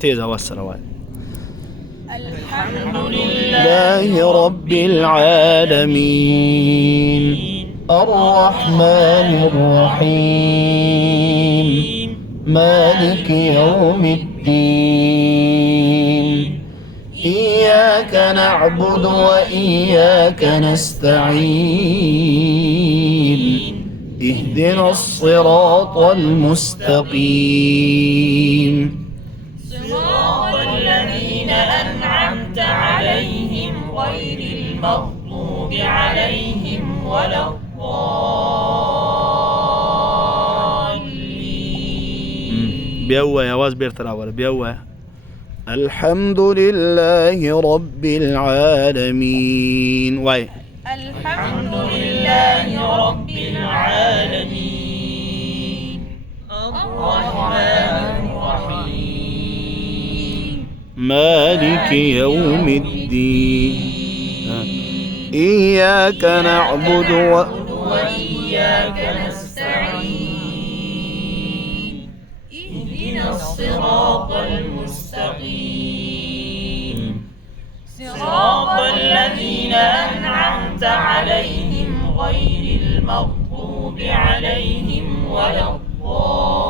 تيزا والسلام. الحمد لله رب العالمين الرحمن الرحيم مالك يوم الدين إياك نعبد وإياك نستعين اهدنا الصراط المستقيم صراط الذين أنعمت عليهم غير المغضوب عليهم ولا الضالين. بيوا يا واز بيرتلا ولا بيوا. الحمد لله رب العالمين. واي الحمد لله رب العالمين الرحمن الرحيم مالك يوم الدين إياك نعبد وإياك نستعين اهدنا الصراط المستقيم صراط الذين أنعمت عليهم غير المغضوب عليهم ولا الضالين.